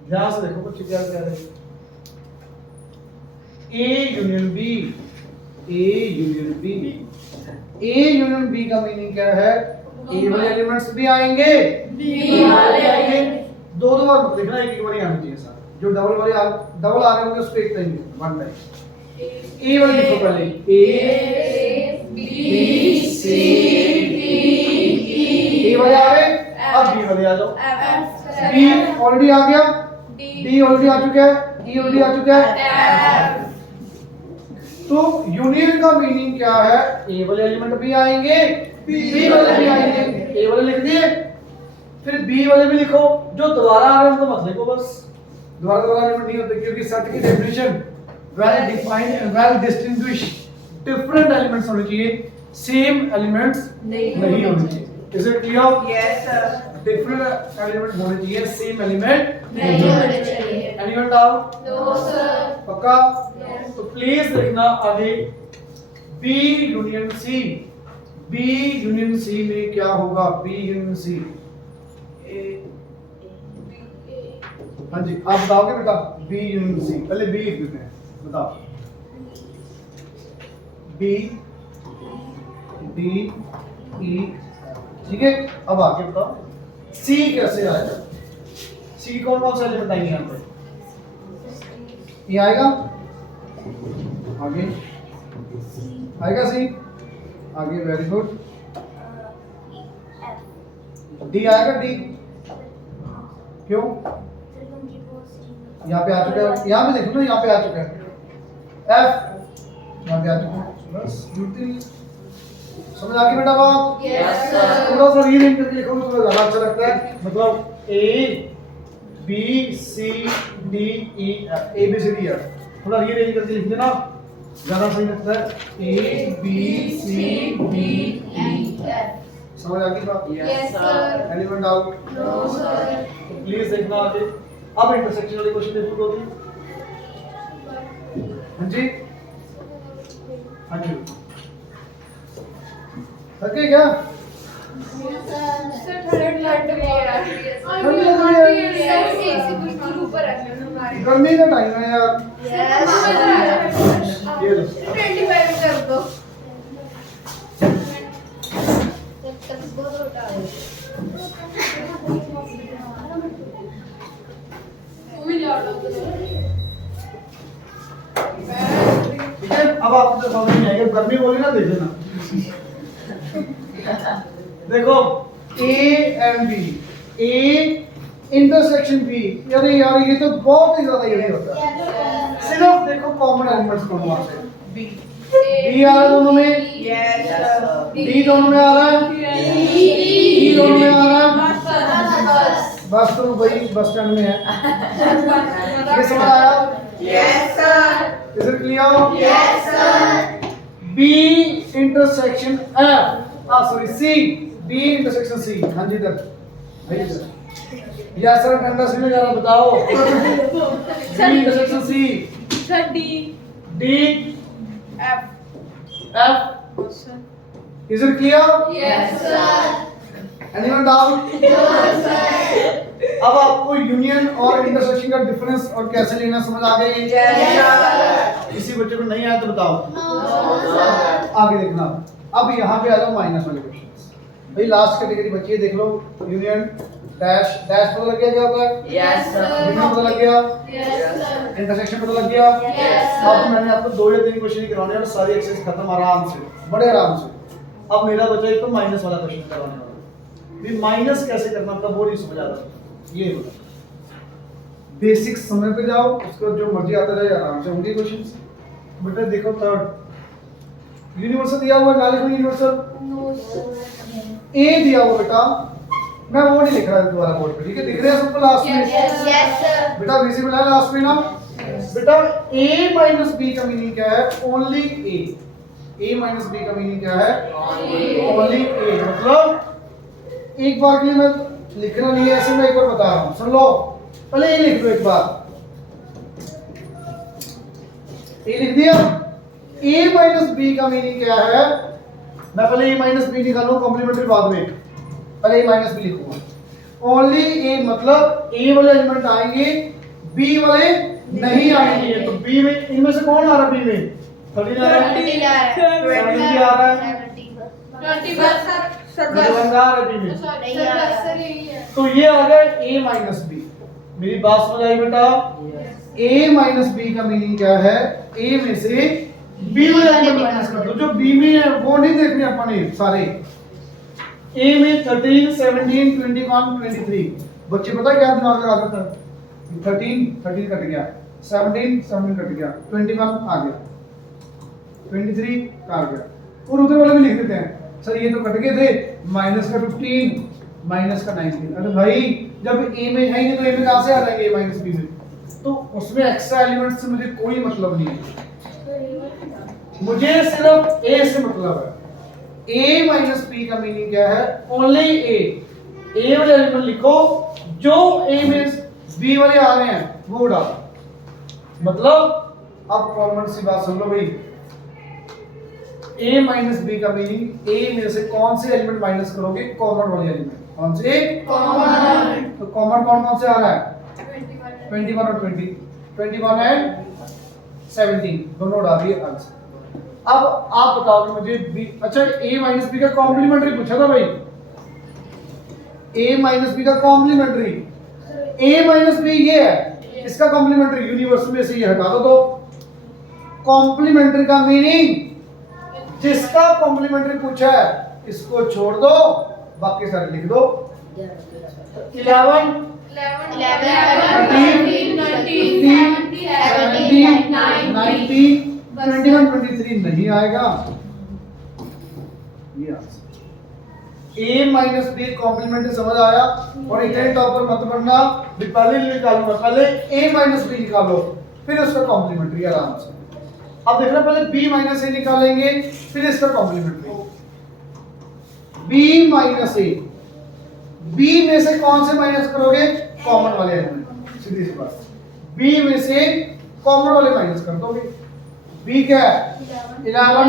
ध्यान से देखो बच्चे क्या कह रहे हैं। A union B, A union B, A union B का मीनिंग क्या है? ए वाले एलिमेंट्स भी आएंगे, बी वाले आएंगे। दो दो बार मत लिखना, एक एक बार ही आना चाहिए सर। जो डबल आ रहे होंगे उसको एक टाइम वन टाइम। ए वाले लिखो पहले, ए बी सी डी ई। ए वाले आ गए, अब बी वाले आ जाओ। बी ऑलरेडी आ गया, डी ऑलरेडी आ चुका है, ई ऑलरेडी आ चुका है। तो यूनियन का मीनिंग क्या है? ए वाले एलिमेंट भी आएंगे, बी वाले भी आएंगे। ए वाले लिख दिए, फिर बी वाले भी लिखो। जो दोबारा आ रहे हैं उनको मत लिखो, बस दोबारा एलिमेंट नहीं होते, क्योंकि सेट की definition well defined and well distinguish. Different elements होने चाहिए, सेम एलिमेंट्स नहीं होने चाहिए। Is it clear? Yes sir. Different element होने चाहिए, सेम एलिमेंट नहीं होने चाहिए। Anyone doubt? No sir. पक्का? तो प्लीज देखना आगे, B union C. B union C में क्या होगा? बी यूनियन सी, हाँ जी आप बताओगे बेटा? बी यूनियन सी, पहले बी लिख देते हैं, बताओ। बी डी ई, ठीक है। अब आगे बताओ सी कैसे आएगा? सी कौन कौन से एलिमेंट आएंगे यहाँ पे? ये आएगा, आगे आएगा सी, आगे वेरी गुड। डी आएगा, डी क्यों? यहाँ पे आ चुका है, यहाँ पे देखो ना, यहाँ पे आ चुका है। एफ यहाँ पे आ चुका है, बस जुड़ती नहीं। समझ आ गई बेटा बात? Yes sir. थोड़ा सा रीअरेंज करके लिखो तो थोड़ा ज्यादा अच्छा लगता है। मतलब A B C D E F, A B C D F, थोड़ा रीअरेंज करके लिख देना, ज्यादा सही लगता है। A B C D E F, समझ आ गई बात? Yes sir. Element out? No sir. तो प्लीज देखना आगे। अब इंटरसेक्शन वाले क्वेश्चन देखो दो तीन। हाँ जी, हाँ जी, थके क्या? सर थर्ड लट में यार ठंड लग रही है? सर एक से कुछ दूर ऊपर रख लेना हमारे गर्मी का टाइम है यार। यस। ये लो 25 कर दो। जब तक बहुत उठा है। वो भी जा लो। ठीक है, अब आपको तो समझ में आएगा। गर्मी बोली ना, देख लेना। देखो A and B, A intersection B, अरे यार ये तो बहुत ही ज्यादा इजी होता है। सिर्फ देखो कॉमन एलिमेंट्स कौन कौन से? बी। बी आ रहा है दोनों में, यस सर। डी दोनों में आ रहा है, ई दोनों में आ रहा है। बस तो वही बस स्टैंड में है। ये समझ आया? Yes sir. Is it clear? Yes sir. B intersection F, sorry C, B intersection C. हाँ जी इधर, भाई इधर। यस सर, ठंडा सी में जरा बताओ। B intersection C, sir D D F. F. Is it clear? Yes sir. Anyone doubt? No sir. अब आपको यूनियन और इंटरसेक्शन का डिफरेंस और कैसे लेना समझ आ गई? Yes sir. किसी बच्चे को नहीं आया तो बताओ, नो सर। आगे देखना। अब यहाँ पे आ जाओ माइनस वाले क्वेश्चन। भाई लास्ट कैटेगरी बची है, देख लो। यूनियन डैश, डैश पता लग गया क्या होता है? Yes sir. यूनियन पता लग गया, यस सर। इंटरसेक्शन पता लग गया। Yes, अब मैंने आपको 2 या 3 क्वेश्चन ही करवाने हैं और सारी एक्सरसाइज खत्म आराम से, बड़े आराम से। अब मेरा बचा एक तो माइनस वाला क्वेश्चन करवाने वाला। भी माइनस कैसे करना था वो नहीं समझ आ रहा। ये बोला बेसिक समय पे जाओ, उसको जो मर्जी आता जाए, आराम से होंगे क्वेश्चंस। बेटा देखो थर्ड यूनिवर्सल दिया हुआ है, ना लिखो यूनिवर्सल। No sir. ए दिया हुआ बेटा, मैं वो नहीं लिख रहा दोबारा बोर्ड पे, ठीक है? दिख रहा है सबको लास्ट में? Yes sir. बेटा विजिबल है लास्ट में ना? बेटा a माइनस b का मीनिंग क्या है? ओनली a माइनस b का मीनिंग क्या है? Only a। मतलब एक बार के लिए मैं लिखना नहीं है ऐसे, मैं एक बार बता रहा हूँ, सुन लो। पहले ये लिख दो एक बार, ये लिख दिया। ए माइनस बी का मीनिंग क्या है? मैं पहले ए माइनस बी निकालूं, कॉम्प्लीमेंट्री बाद में, पहले ए माइनस बी लिखूंगा। ओनली ए मतलब ए वाले एलिमेंट आएंगे, बी वाले नहीं आएंगे। तो बी में इनमें से कौन आ रहा है? बी में 13 आ रहा है, 70 आ रहा है, 71 आ रहा है बी में। तो ये आ गया ए माइनस बी। मेरी बात समझ आई बेटा? ए माइनस बी का मीनिंग क्या है? ए में से बी वाले एलिमेंट माइनस कर दो, जो बी में है वो नहीं देखने अपन ने सारे। ए में 13, 17, 21, 23। बच्चे पता क्या दिमाग लगा देता है? 13 कट गया, 17 कट गया, 21 आ गया, 23 आ गया, और उधर वाले भी लिख देते हैं। सर ये तो कट गए थे, माइनस का 15, माइनस का 19। अरे भाई जब ए में जाएंगे तो ए में कहां से आ जाएंगे? ए माइनस बी में। तो उसमें एक्स्ट्रा एलिमेंट से मुझे कोई मतलब नहीं है, मुझे सिर्फ ए से मतलब है। ए माइनस बी का मीनिंग क्या है? ओनली ए वाले एलिमेंट लिखो, जो ए में बी वाले आ रहे हैं वो डालो। मतलब अब कॉमन सी बात सुन लो भाई, a माइनस बी का मीनिंग a में से कौन से एलिमेंट माइनस करोगे? कॉमन वाले एलिमेंट। कौन से? कॉमन। तो कॉमन कौन कौन से आ रहा है? 21 और 20, 21 एंड 17 दोनों डाल दिए आंसर। अब आप बताओगे मुझे b, अच्छा a माइनस बी का कॉम्प्लीमेंट्री पूछा था भाई, a माइनस बी का कॉम्प्लीमेंट्री। a माइनस बी ये है, इसका कॉम्प्लीमेंट्री यूनिवर्सल में से ये हटा दो। तो कॉम्प्लीमेंट्री का मीनिंग, जिसका कॉम्प्लीमेंट्री पूछा है इसको छोड़ दो, बाकी सारे लिख दो। 11, 21, 23 नहीं आएगा। ये ए माइनस बी कॉम्प्लीमेंट्री समझ आया? और इतने टॉपर मत बनना भी पहले निकालूंगा, पहले ए माइनस बी निकालो फिर उसका कॉम्प्लीमेंट्री आराम से। अब देखना, पहले b माइनस ए निकालेंगे फिर इसका कॉम्प्लीमेंट्री। b माइनस ए, b में से कौन से माइनस करोगे? कॉमन वाले एलिमेंट। सीधी सी बात, b में से कॉमन वाले माइनस कर दोगे। b क्या है? 11,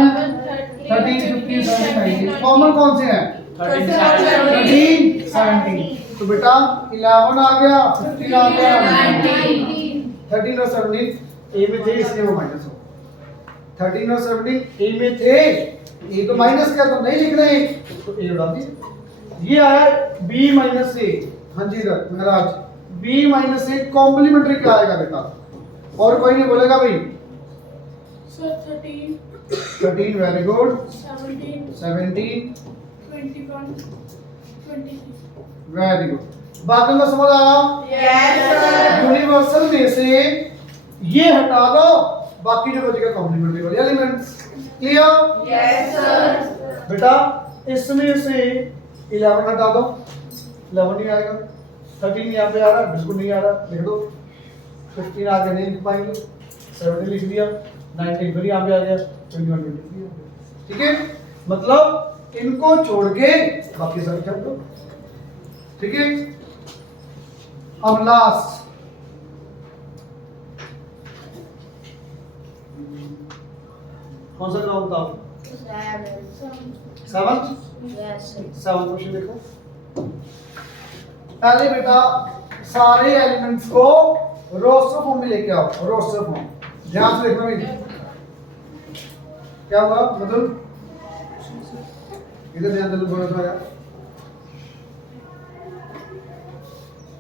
13, 15, 17, 19। कॉमन कौन से हैं? 13, 17। तो बेटा 11 आ गया, 15 आ गया, 13 और 17 a में थे इसलिए वो माइनस हो। 13 और 17 ए में थे, ए तो माइनस क्या तो नहीं लिख रहे, तो ए उड़ा दिए। ये आया b माइनस ए। हाँ जी sir Maharaj, b minus a complementary क्या आएगा बेटा? और कोई नहीं बोलेगा भाई? Sir 13 very good, 17 17 21 23 very good. बाकी को समझ आया? Yes sir. यूनिवर्सल में से ये हटा दो, बाकी जो बचेगा कॉम्प्लीमेंट्री वाले एलिमेंट्स। क्लियर? Yes sir. बेटा इसमें से 11 हटा दो, 11 नहीं आएगा। 13 यहाँ पे आ रहा है, बिल्कुल नहीं आ रहा, लिख दो। 15 आगे नहीं लिख पाएंगे, 17 लिख दिया, 19 फिर यहाँ पे आ गया, 21 लिख दिया। ठीक है, मतलब इनको छोड़ के बाकी सब कर दो। ठीक है, अब लास्ट कौन सा काम था? 7 क्वेश्चन देखो। पहले बेटा सारे एलिमेंट्स को रोस्टर फॉर्म में लेके आओ। रोस्टर फॉर्म ध्यान से देखना मेरी। क्या हुआ मतलब? इधर ध्यान दो थोड़ा सा यार।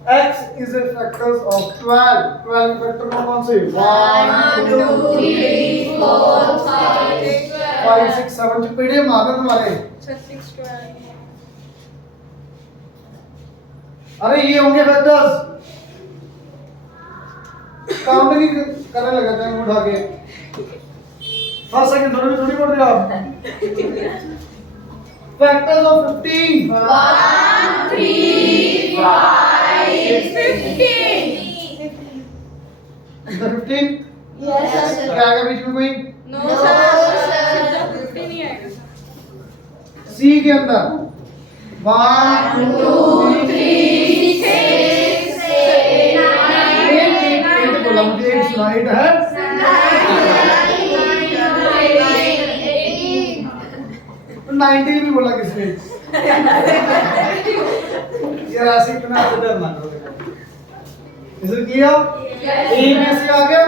x is a factors of 12। 12 factor कौन से? 1 2 3 4 5 6 7 चपेड़े मारना तुम्हारे। 6 12। अरे ये होंगे फैक्टर्स, काउंट नहीं करने लगा था उठा के। फर्स्ट सेकंड दोनों में थोड़ी पढ़ रहे हो आप? फैक्टर्स ऑफ 15 1 3 5 15 इधर 15 यस सर। क्या आएगा बीच में कोई? No sir. 15 नहीं आएगा। सी के अंदर 1 2 3 6 7 8 बोला मुझे, एक सुना 8 है। 19 भी बोला किसने? यार ऐसे इतना डर ना करो। इसे किया ए में से आ गया।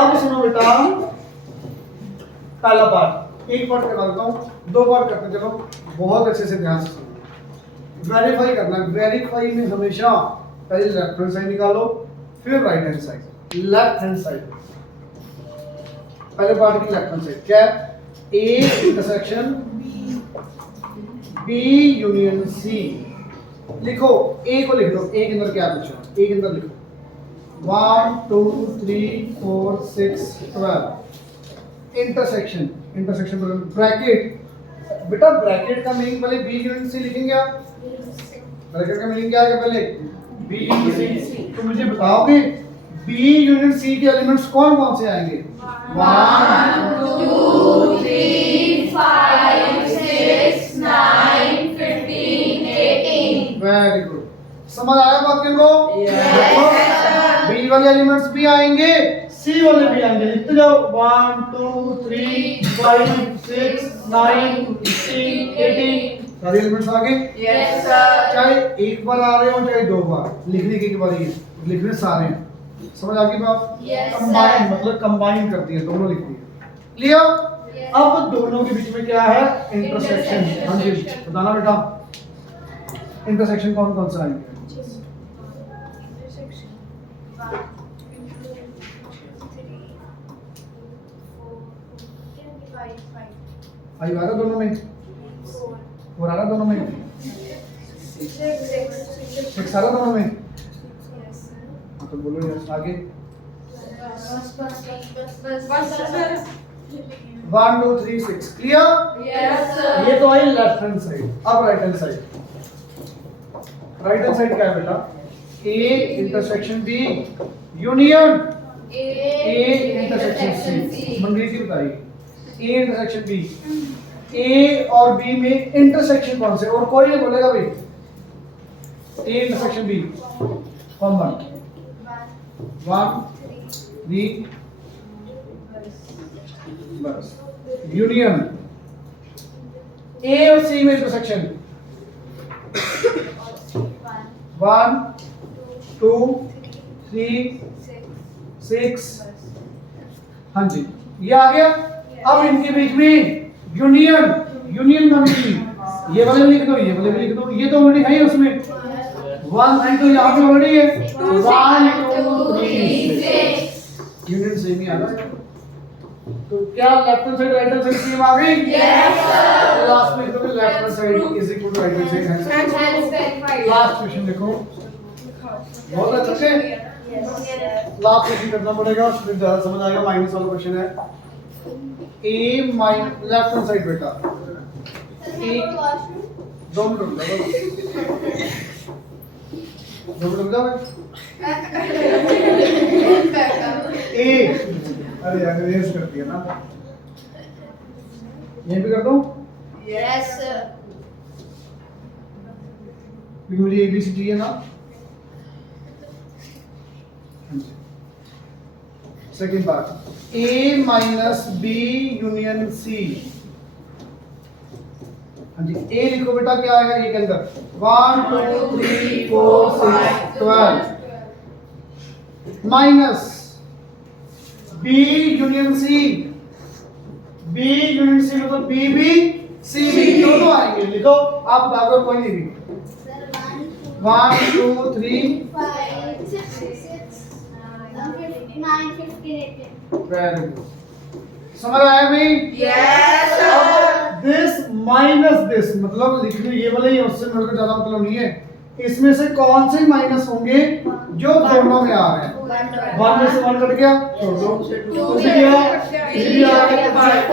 अब सुनो बेटा, पहला पार्ट एक पार्ट करवाता हूँ, दो पार्ट करते हैं। चलो बहुत अच्छे से ध्यान से सुनो। वेरीफाई करना है। वेरीफाई में हमेशा पहले लेफ्ट हैंड साइड निकालो, फिर right hand side. Left hand side पहले पार्ट की लेफ्ट हैंड साइड क्या है? A intersection B union C. लिखो ए को लिख दो। ए के अंदर क्या पूछा? ए के अंदर लिखो 1 2 3 4 6 12 इंटरसेक्शन। Intersection bracket. बेटा ब्रैकेट का मीनिंग पहले बी यूनियन सी लिखेंगे आप। ब्रैकेट का मीनिंग क्या है? पहले बी यूनियन सी। तो मुझे बताओगे बी यूनियन सी के एलिमेंट्स कौन कौन से आएंगे? 1 2 3 5 6 9 15 18। Very good. समझ आया बात को? बी वाले एलिमेंट्स भी आएंगे, सी वाले भी आएंगे। लिखते जाओ 1 2 3 5 6 9 15 18। सारे एलिमेंट्स आ गए? Yes sir. चाहे एक बार आ रहे हो चाहे दो बार, लिखने की एक बार ही है, लिखने सारे हैं। समझ आ गई बात? Yes, combine sir. मतलब कंबाइन करती है, दोनों लिखती है। क्लियर? अब दोनों के बीच में क्या है? इंटरसेक्शन। हाँ जी बताना बेटा, इंटरसेक्शन कौन कौन सा आएंगे? फाइव आ रहा दोनों में, फोर आ रहा दोनों में, सिक्स आ रहा दोनों में। हाँ तो बोलो यार आगे। 1 2 3 6 क्लियर? Yes sir. ये तो आई लेफ्ट हैंड साइड। अब right hand side. Right hand side क्या है बेटा? A intersection B union A intersection C. Manreet की बताइए ए इंटरसेक्शन बी। ए और बी में इंटरसेक्शन कौन से? और कोई नहीं बोलेगा भाई। ए इंटरसेक्शन बी कॉमन 1 3 बस। यूनियन ए और सी में इंटरसेक्शन 1 2 3 6। हाँ जी ये आ गया। अब इनके बीच में यूनियन। यूनियन का मीनिंग ये वाले भी लिख दो, ये वाले भी लिख दो। ये तो ऑलरेडी है ही उसमें 1 3 तो यहाँ पे ऑलरेडी है 1 2 3 6। यूनियन सेम ही आ रहा है। तो क्या left hand side right hand side same आ गई? Yes sir. लास्ट में लिखोगे left hand side is equal to right hand side. Last question देखो, बहुत अच्छे से लास्ट क्वेश्चन करना पड़ेगा, फिर ज्यादा समझ आएगा। माइनस वाला क्वेश्चन है। ए माइनस लेफ्ट हैंड साइड बेटा ए 2 मिनट रुक जाओ, 2 मिनट रुक जाओ। ए अरे यार रेस कर दिया ना, यहीं पे कर दूं यस सर। क्योंकि मुझे एबीसी चाहिए ना। Second part A minus B union C. हाँ जी ए लिखो बेटा क्या आएगा ये के अंदर 1 2 3 4 6 12 minus B union C. B union C मतलब बी बी सी बी दोनों आएंगे। लिखो आप बता दो कोई नहीं भी 1 2 3 5 6 9 15 18। Very good. समझ आया भाई? Yes sir. This minus this मतलब लिखने ये वाले ही है, उससे मेरे को ज्यादा मतलब नहीं है। इसमें से कौन से माइनस होंगे जो दोनों में आ रहे हैं? 1 में से 1 कट गया, छोड़ दो। 2 से गया, 3 आ गया, 5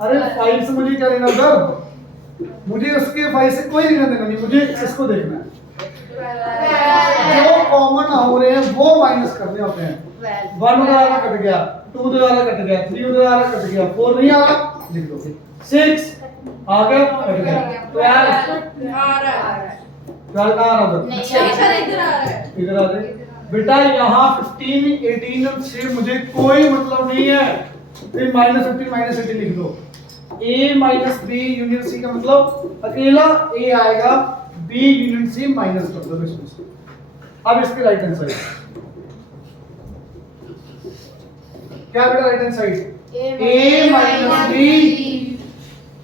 अरे 5 से मुझे क्या लेना उधर? मुझे उसके 5 से कोई लेना देना नहीं, मुझे इसको देखना है। जो कॉमन हो रहे हैं वो माइनस करने होते हैं। 1 उधर कट गया, 2 उधर कट गया, 3 उधर कट गया, 4 नहीं आ रहा लिख दो, 6 आ गया कट गया, 12 आ रहा है। 12 कहाँ आ रहा नहीं सर इधर इधर आ रहा है। इधर आ गए बेटा। यहाँ 15 18 से मुझे कोई मतलब नहीं है। फिर -15 -18 लिख दो। A minus B union C का मतलब अकेला A आएगा, B यूनियन सी माइनस कर दो इसमें से। अब इसके राइट हैंड साइड क्या बेटा, right hand side A minus B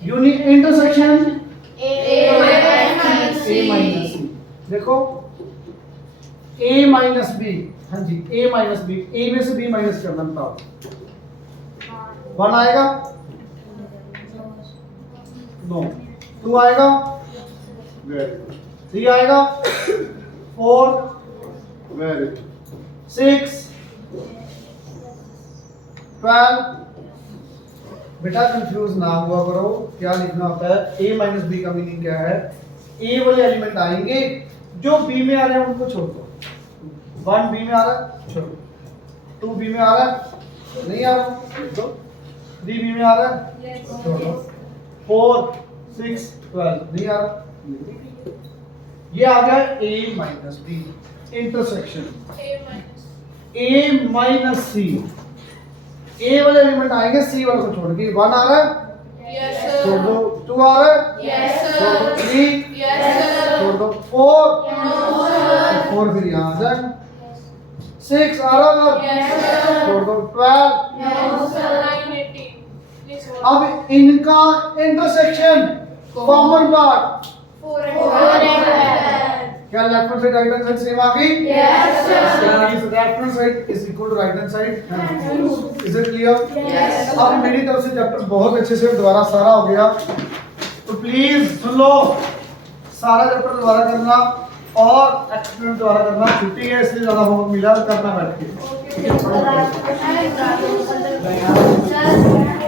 union intersection A minus C. देखो A माइनस बी, हाँ जी A माइनस बी, A में से B माइनस करना बताओ, 1 आएगा, नो 2 आएगा, 3 आएगा, 4, 6, 12। बेटा कंफ्यूज ना हुआ करो, क्या लिखना होता है, A माइनस बी का मीनिंग क्या है, A वाले एलिमेंट आएंगे, जो B में आ रहे हैं उनको छोड़ दो। 1 B में आ रहा है, छोड़ो। 2 B में आ रहा है, नहीं आ रहा, तो 3 B में आ रहा है, छोड़ो। 4, 6, 12 नहीं आ रहा, ये आ गया A minus B intersection A minus C. A वाले एलिमेंट आएंगे, C वाले को छोड़ के। 1 आ रहा है, छोड़ दो। 2 आ रहा है, छोड़ दो। 3 छोड़ दो। 4 फिर यहाँ आ जाए। 6 आ रहा है, छोड़ दो। 12। अब इनका इंटरसेक्शन कॉमन पार्ट क्या left hand side right hand side same आ गई? Yes, sir. Is left hand side is equal to right hand side? Is it clear? Yes. अब मेरी तरफ से चैप्टर बहुत अच्छे से दोबारा सारा हो गया, तो प्लीज सुन लो, सारा चैप्टर दोबारा करना और एक्सपेरिमेंट दोबारा करना। छुट्टी है इसलिए ज्यादा होमवर्क मिला, करना बैठ के। सर